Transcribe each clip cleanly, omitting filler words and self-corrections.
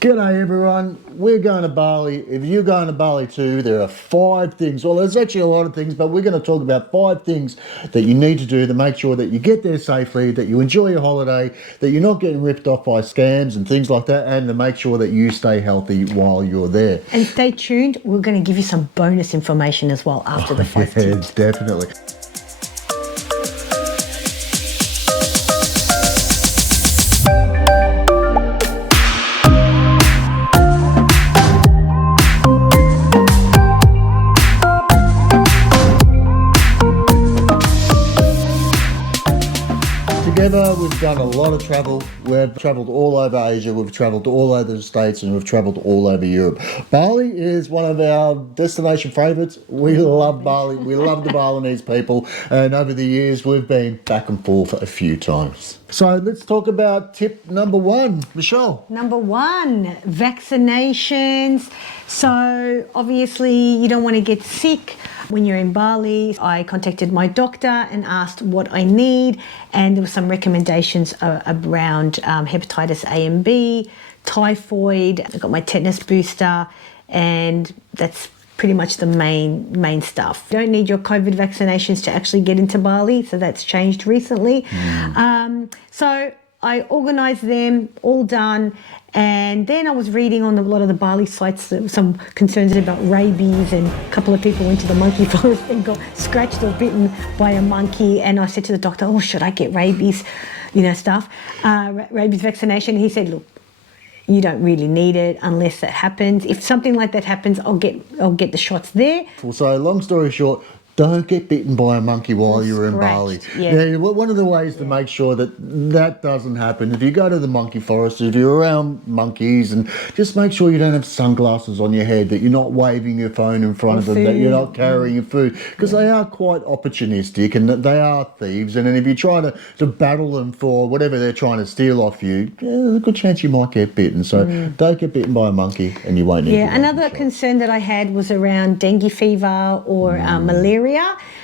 G'day everyone, we're going to Bali. If you're going to Bali too, there are 5 things, well there's actually a lot of things, but we're going to talk about 5 things that you need to do to make sure that you get there safely, that you enjoy your holiday, that you're not getting ripped off by scams and things like that, and to make sure that you stay healthy while you're there. And stay tuned, we're going to give you some bonus information as well after the 5 tips. Yeah, definitely. Together, we've done a lot of travel. We've travelled all over Asia, we've travelled all over the States, and we've travelled all over Europe. Bali is one of our destination favourites. We love Bali. We love the Balinese people. And over the years, we've been back and forth a few times. So let's talk about tip number 1. Michelle. Number 1, vaccinations. So obviously you don't want to get sick. When you're in Bali, I contacted my doctor and asked what I need, and there were some recommendations around hepatitis A and B, typhoid. I got my tetanus booster, and that's pretty much the main stuff. You don't need your COVID vaccinations to actually get into Bali, so that's changed recently. So I organised them, all done, and then I was reading on a lot of the Bali sites there were some concerns about rabies, and a couple of people went to the monkey forest and got scratched or bitten by a monkey, and I said to the doctor, oh, should I get rabies, rabies vaccination? He said, look, you don't really need it unless that happens. If something like that happens, I'll get the shots there. So long story short, don't get bitten by a monkey while you're in Bali. Yeah. One of the ways to make sure that that doesn't happen, if you go to the monkey forest, if you're around monkeys, and just make sure you don't have sunglasses on your head, that you're not waving your phone in front of them, that you're not carrying your food, because they are quite opportunistic and they are thieves, and then if you try to battle them for whatever they're trying to steal off you, there's a good chance you might get bitten. So don't get bitten by a monkey and you won't need to. Yeah, another concern that I had was around dengue fever or malaria.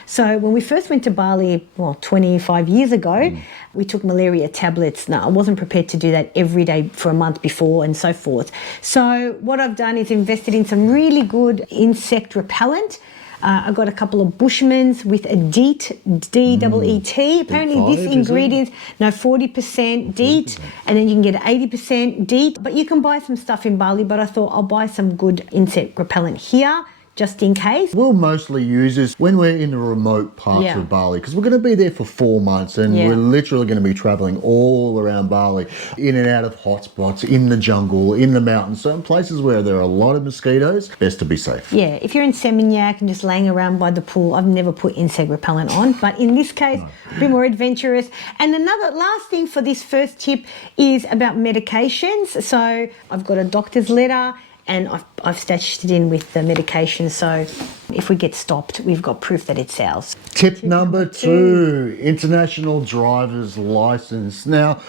So when we first went to Bali, 25 years ago, we took malaria tablets. Now, I wasn't prepared to do that every day for a month before and so forth. So what I've done is invested in some really good insect repellent. I got a couple of Bushmans with a DEET, D-E-E-T. Apparently this ingredient, 40% DEET, and then you can get 80% DEET. But you can buy some stuff in Bali, but I thought I'll buy some good insect repellent here, just in case. We'll mostly use this when we're in the remote parts of Bali, because we're going to be there for 4 months, and we're literally going to be traveling all around Bali, in and out of hotspots, in the jungle, in the mountains, certain places where there are a lot of mosquitoes. Best to be safe. Yeah, if you're in Seminyak and just laying around by the pool, I've never put insect repellent on, but in this case, a bit more adventurous. And another last thing for this first tip is about medications. So I've got a doctor's letter, and I've stashed it in with the medication, so if we get stopped, we've got proof that it's ours. Tip number 2, international driver's license. Now,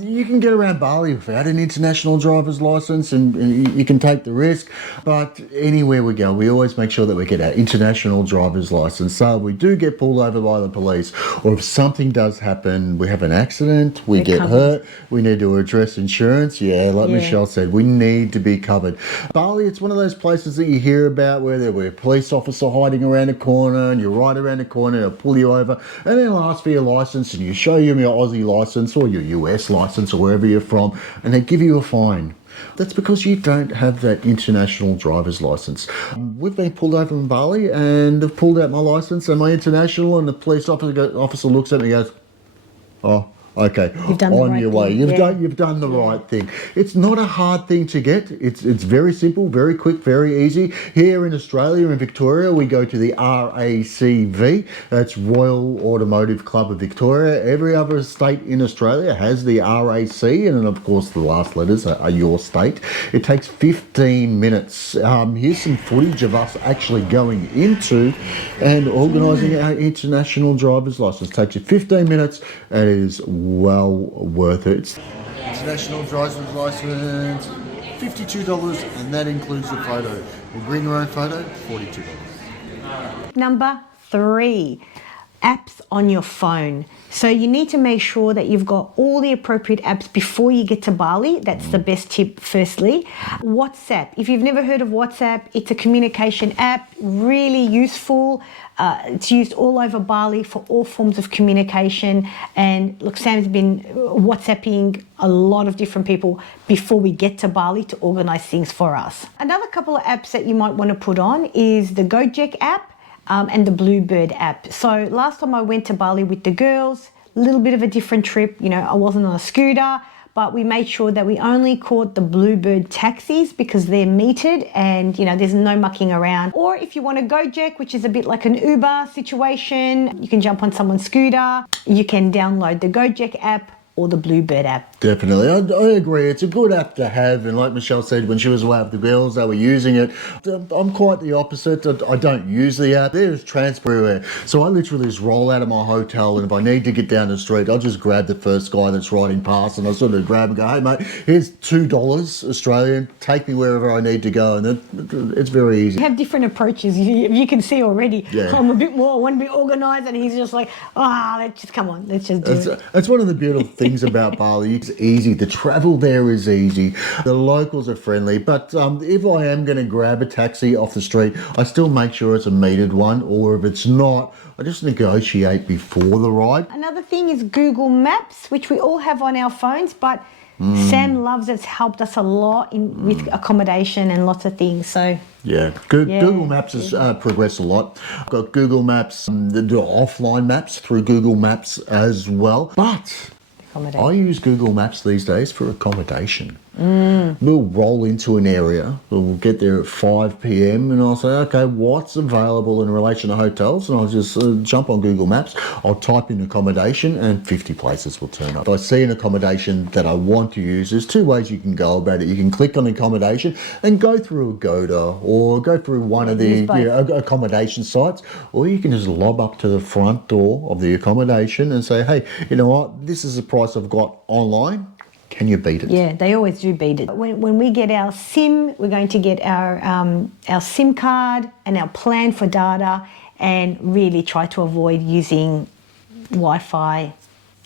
you can get around Bali without an international driver's license, and you can take the risk, but anywhere we go, we always make sure that we get our international driver's license. So we do get pulled over by the police, or if something does happen, we have an accident, we get hurt, we need to address insurance. Like Michelle said, we need to be covered. Bali, it's one of those places that you hear about where there were a police officer hiding around a corner, and you're right around the corner, they'll pull you over, and then they'll ask for your license, and you show them your Aussie license or your US license or wherever you're from, and they give you a fine. That's because you don't have that international driver's license. We've been pulled over in Bali, and they've pulled out my license and my international, and the police officer looks at me and goes, oh, okay, you've done on the your right way. thing. You've done the right thing. It's not a hard thing to get. It's very simple, very quick, very easy. Here in Australia, in Victoria, we go to the RACV. That's Royal Automotive Club of Victoria. Every other state in Australia has the RAC, and then of course the last letters are your state. It takes 15 minutes. Here's some footage of us actually going into and organising our international driver's license. It takes you 15 minutes, and it is well worth it. International driver's license, $52, and that includes the photo. You bring your own photo, $42. Number 3, apps on your phone. So you need to make sure that you've got all the appropriate apps before you get to Bali. That's the best tip, firstly. WhatsApp. If you've never heard of WhatsApp, it's a communication app, really useful. It's used all over Bali for all forms of communication. And look, Sam's been WhatsApping a lot of different people before we get to Bali to organize things for us. Another couple of apps that you might want to put on is the Gojek app. And the Bluebird app. So last time I went to Bali with the girls, a little bit of a different trip. You know, I wasn't on a scooter, but we made sure that we only caught the Bluebird taxis because they're metered and, you know, there's no mucking around. Or if you want a Gojek, which is a bit like an Uber situation, you can jump on someone's scooter. You can download the Gojek app or the Bluebird app. Definitely. I agree. It's a good app to have. And like Michelle said, when she was away with the girls, they were using it. I'm quite the opposite. I don't use the app. There's transport everywhere. So I literally just roll out of my hotel, and if I need to get down the street, I'll just grab the first guy that's riding past, and I sort of grab and go, hey, mate, here's $2 Australian. Take me wherever I need to go. And it's very easy. We have different approaches. You can see already. Yeah. I'm a bit more, I want to be organised, and he's just like, let's just come on, let's just do it. That's one of the beautiful things about Bali. It's easy. The travel there is easy. The locals are friendly. But if I am going to grab a taxi off the street, I still make sure it's a metered one. Or if it's not, I just negotiate before the ride. Another thing is Google Maps, which we all have on our phones, but Sam loves it. It's helped us a lot with accommodation and lots of things. So yeah, Google Maps has progressed a lot. I've got Google Maps, the offline maps through Google Maps as well. But I use Google Maps these days for accommodation. We'll roll into an area, we'll get there at 5 p.m. and I'll say, okay, what's available in relation to hotels? And I'll just jump on Google Maps, I'll type in accommodation and 50 places will turn up. If I see an accommodation that I want to use, there's two ways you can go about it. You can click on accommodation and go through Agoda or go through one of the accommodation sites, or you can just lob up to the front door of the accommodation and say, hey, you know what, this is the price I've got online. Can you beat it? Yeah, they always do beat it. When we get our SIM, we're going to get our SIM card and our plan for data, and really try to avoid using Wi-Fi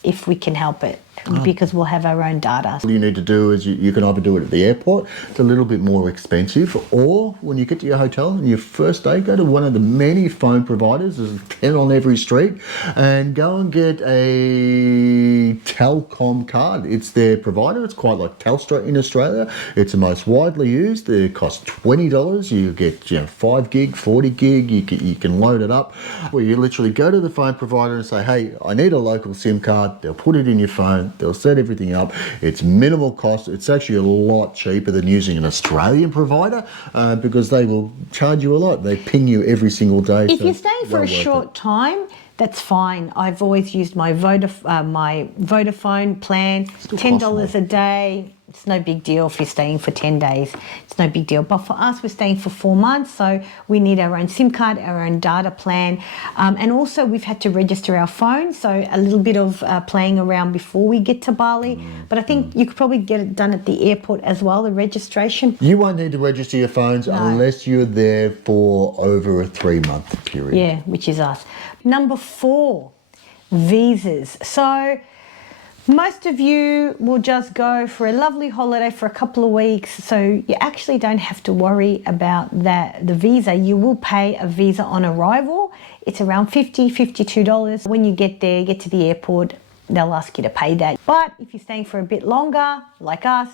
if we can help it, because we'll have our own data. What you need to do is you can either do it at the airport, it's a little bit more expensive, or when you get to your hotel and your first day, go to one of the many phone providers, there's 10 on every street, and go and get a Telcom card. It's their provider, it's quite like Telstra in Australia. It's the most widely used. It costs $20. You get 5 gig, 40 gig, you can load it up, where you literally go to the phone provider and say, hey, I need a local SIM card. They'll put it in your phone, they'll set everything up. It's minimal cost. It's actually a lot cheaper than using an Australian provider because they will charge you a lot. They ping you every single day. If you're staying for a short time, that's fine. I've always used my Vodafone plan, $10 a day. It's no big deal if you're staying for 10 days. It's no big deal. But for us, we're staying for 4 months, so we need our own SIM card, our own data plan. And also, we've had to register our phone, so a little bit of playing around before we get to Bali. But I think you could probably get it done at the airport as well, the registration. You won't need to register your phones unless you're there for over a 3-month period. Yeah, which is us. Number 4, visas. So most of you will just go for a lovely holiday for a couple of weeks, so you actually don't have to worry about the visa. You will pay a visa on arrival. It's around $50, $52. When you get there, get to the airport, they'll ask you to pay that. But if you're staying for a bit longer, like us,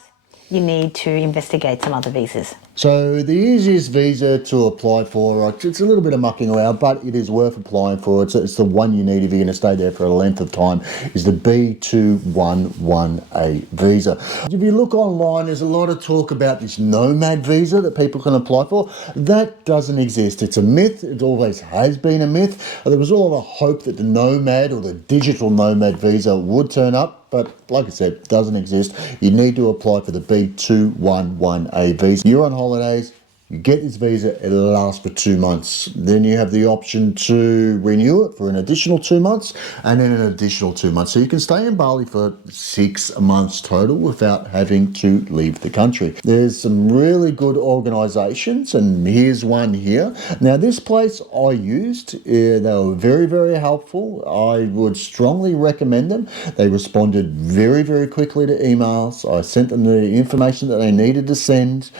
you need to investigate some other visas. So the easiest visa to apply for, it's a little bit of mucking around, but it is worth applying for. It's the one you need if you're going to stay there for a length of time, is the B211A visa. If you look online, there's a lot of talk about this nomad visa that people can apply for. That doesn't exist. It's a myth. It always has been a myth. There was all the hope that the nomad or the digital nomad visa would turn up, but like I said, it doesn't exist. You need to apply for the B211A visa. You're on holidays, You get this visa, it lasts for 2 months. Then you have the option to renew it for an additional 2 months and then an additional 2 months. So you can stay in Bali for 6 months total without having to leave the country. There's some really good organisations, and here's one here. Now this place I used, they were very, very helpful. I would strongly recommend them. They responded very, very quickly to emails. I sent them the information that they needed to send.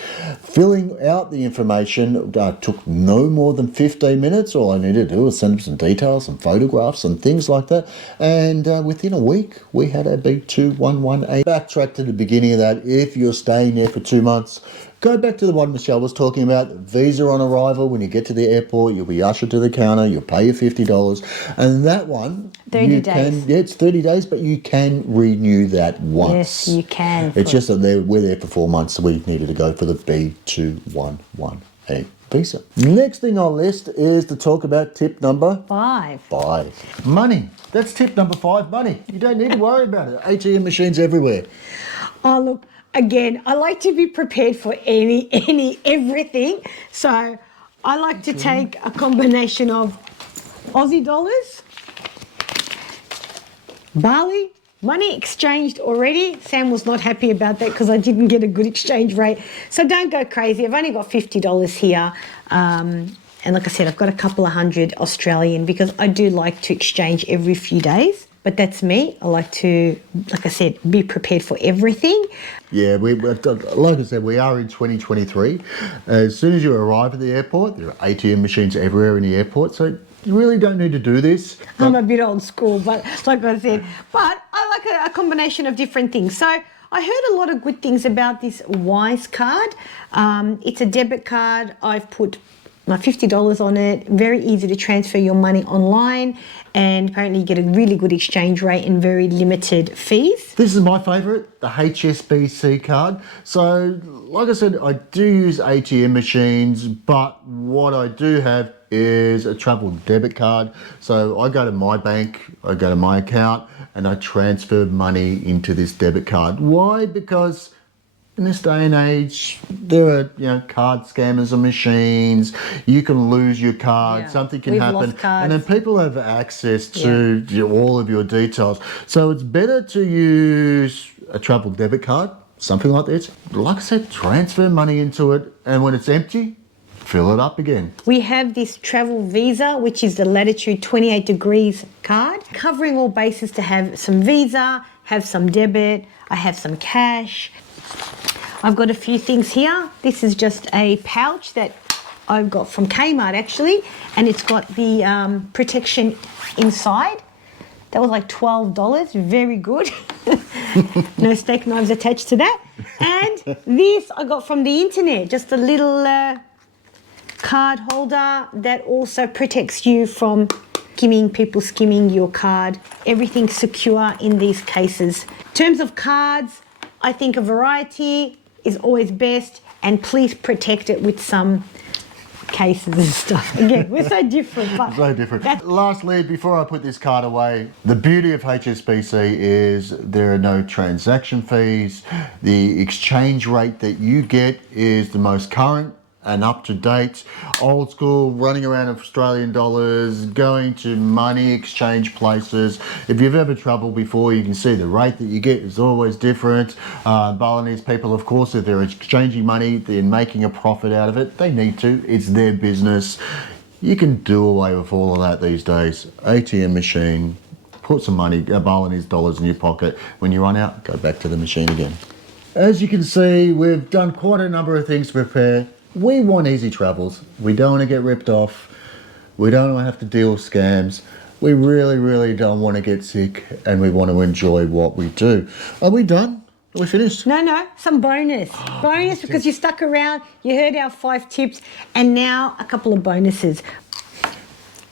Filling out the information took no more than 15 minutes. All I needed to do was send them some details, some photographs and things like that. And within a week, we had a B2118. Backtrack to the beginning of that. If you're staying there for 2 months, go back to the one Michelle was talking about. Visa on arrival. When you get to the airport, you'll be ushered to the counter. You'll pay your $50. And that one, 30 days. It's 30 days, but you can renew that once. Yes, you can. It's just that we're there for 4 months, so we needed to go for the B2118 visa. Next thing on list is to talk about tip number 5. 5. Money. That's tip number 5, money. You don't need to worry about it. ATM machines everywhere. Oh, look, again, I like to be prepared for everything. So I like to take a combination of Aussie dollars, Bali, money exchanged already. Sam was not happy about that because I didn't get a good exchange rate. So don't go crazy. I've only got $50 here. And like I said, I've got a couple of hundred Australian because I do like to exchange every few days. But that's me. I like to, like I said, be prepared for everything. Yeah, like I said, we are in 2023. As soon as you arrive at the airport, there are ATM machines everywhere in the airport. So you really don't need to do this. I'm a bit old school, but like I said, but I like a combination of different things. So I heard a lot of good things about this Wise card. It's a debit card. I've put my $50 on it. Very easy to transfer your money online, and apparently you get a really good exchange rate and very limited fees. This is my favourite, the HSBC card. So, like I said, I do use ATM machines, but what I do have is a travel debit card. So I go to my bank, I go to my account, and I transfer money into this debit card. Why? Because in this day and age, there are card scammers and machines. You can lose your card. Yeah. Something can We've happen, lost cards. and then people have access to all of your details. So it's better to use a travel debit card, something like this. Like I said, transfer money into it, and when it's empty, fill it up again. We have this travel visa, which is the latitude 28 degrees card, covering all bases to have some visa, have some debit, I have some cash. I've got a few things here. This is just a pouch that I've got from Kmart actually, and it's got the protection inside. That was like $12, very good. No steak knives attached to that. And this I got from the internet, just a little card holder that also protects you from people skimming your card. Everything's secure in these cases. In terms of cards, I think a variety is always best, and please protect it with some cases and stuff. Again, we're so different. But so different. Lastly, before I put this card away, the beauty of HSBC is there are no transaction fees. The exchange rate that you get is the most current and up to date. Old school, running around Australian dollars, going to money exchange places. If you've ever travelled before, you can see the rate that you get is always different. Balinese people, of course, if they're exchanging money, they're making a profit out of it. They need to. It's their business. You can do away with all of that these days. ATM machine, put some money, Balinese dollars in your pocket. When you run out, go back to the machine again. As you can see, we've done quite a number of things to prepare. We want easy travels. We don't want to get ripped off. We don't want to have to deal with scams. We really, really don't want to get sick, and we want to enjoy what we do. Are we done? Are we finished? No, some bonus. Bonus because you stuck around, you heard our 5 tips, and now a couple of bonuses.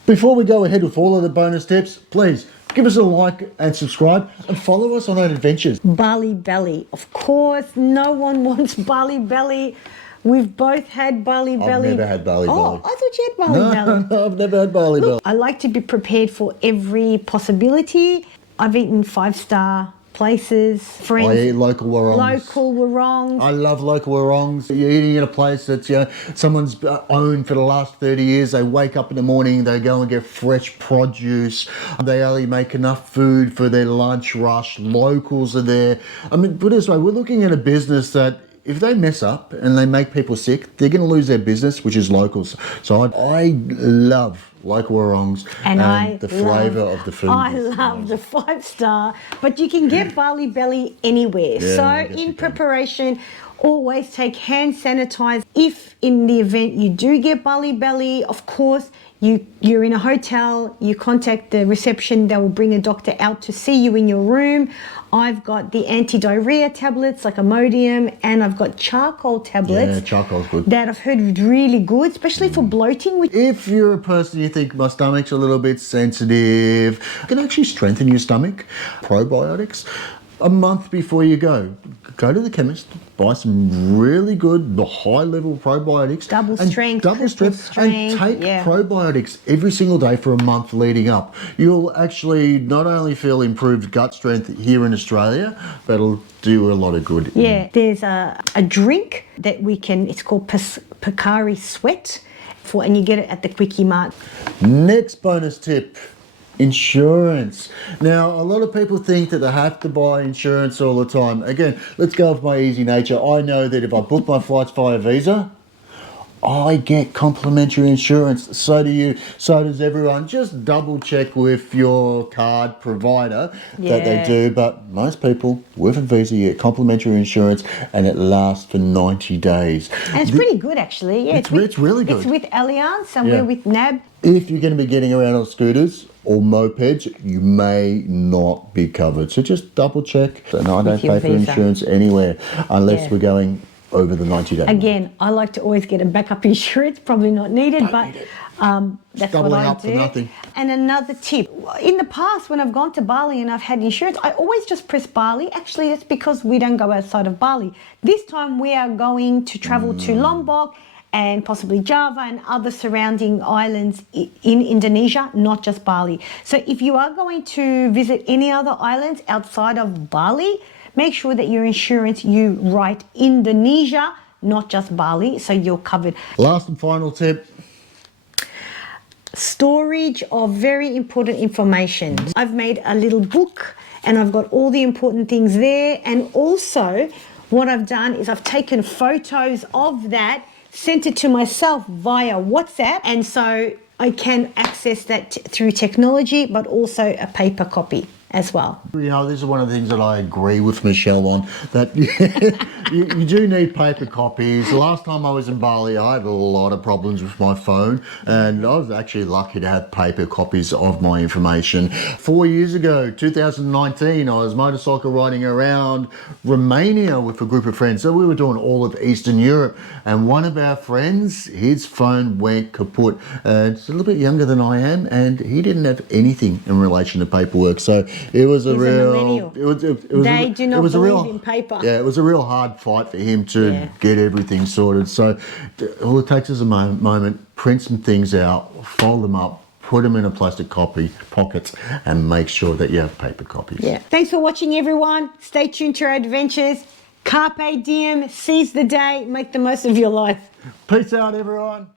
Before we go ahead with all of the bonus tips, please give us a like and subscribe, and follow us on our adventures. BreatheBali. Of course, no one wants BreatheBali. We've both had Bali Belly. I've never had Bali Belly. Oh, I thought you had Bali Belly. No, I've never had Bali Belly. I like to be prepared for every possibility. I've eaten 5-star places, friends. I eat local warongs. Local warongs. I love local warongs. You're eating at a place that's someone's owned for the last 30 years. They wake up in the morning, they go and get fresh produce. They only make enough food for their lunch rush. Locals are there. I mean, put it this way, we're looking at a business that if they mess up and they make people sick, they're going to lose their business, which is locals. So I love local warongs and the flavour of the food. I love the 5-star, but you can get BreatheBali anywhere. Yeah, so in preparation, always take hand sanitizer. If in the event you do get BreatheBali, of course, you're in a hotel, you contact the reception, they will bring a doctor out to see you in your room. I've got the anti-diarrhea tablets like Imodium, and I've got charcoal tablets. Yeah, charcoal's good. That I've heard is really good, especially for bloating. If you're a person you think my stomach's a little bit sensitive, it can actually strengthen your stomach. Probiotics. A month before you go to the chemist, buy some really good, the high-level probiotics. Double strength, and take probiotics every single day for a month leading up. You'll actually not only feel improved gut strength here in Australia, but it'll do a lot of good. Yeah, there's a drink that it's called Pocari Sweat, and you get it at the Quickie Mart. Next bonus tip. Insurance. Now, a lot of people think that they have to buy insurance all the time. Again, let's go with my easy nature. I know that if I book my flights via Visa, I get complimentary insurance. So do you. So does everyone. Just double check with your card provider that they do. But most people with a Visa get complimentary insurance, and it lasts for 90 days. And it's pretty good, actually. Yeah, it's really good. It's with Allianz, and we're with NAB. If you're going to be getting around on scooters or mopeds, you may not be covered. So just double check. And I don't pay for insurance anywhere unless we're going over the 90 days. Again, I like to always get a backup insurance, probably not needed, but that's what I do. For nothing. And another tip, in the past when I've gone to Bali and I've had insurance, I always just press Bali. Actually, it's because we don't go outside of Bali. This time we are going to travel to Lombok and possibly Java and other surrounding islands in Indonesia, not just Bali. So if you are going to visit any other islands outside of Bali, make sure that your insurance, you write Indonesia, not just Bali, so you're covered. Last and final tip. Storage of very important information. I've made a little book and I've got all the important things there. And also what I've done is I've taken photos of that, sent it to myself via WhatsApp, and so I can access that through technology, but also a paper copy as well. You know, this is one of the things that I agree with Michelle on, that you do need paper copies. Last time I was in Bali, I had a lot of problems with my phone, and I was actually lucky to have paper copies of my information. 4 years ago, 2019, I was motorcycle riding around Romania with a group of friends. So we were doing all of Eastern Europe, and one of our friends, his phone went kaput. It's a little bit younger than I am, and he didn't have anything in relation to paperwork. So it was a real. They do not believe in paper. Yeah, it was a real hard fight for him to get everything sorted. So all it takes is a moment, print some things out, fold them up, put them in a plastic pocket, and make sure that you have paper copies. Yeah. Thanks for watching, everyone. Stay tuned to our adventures. Carpe diem, seize the day, make the most of your life. Peace out, everyone.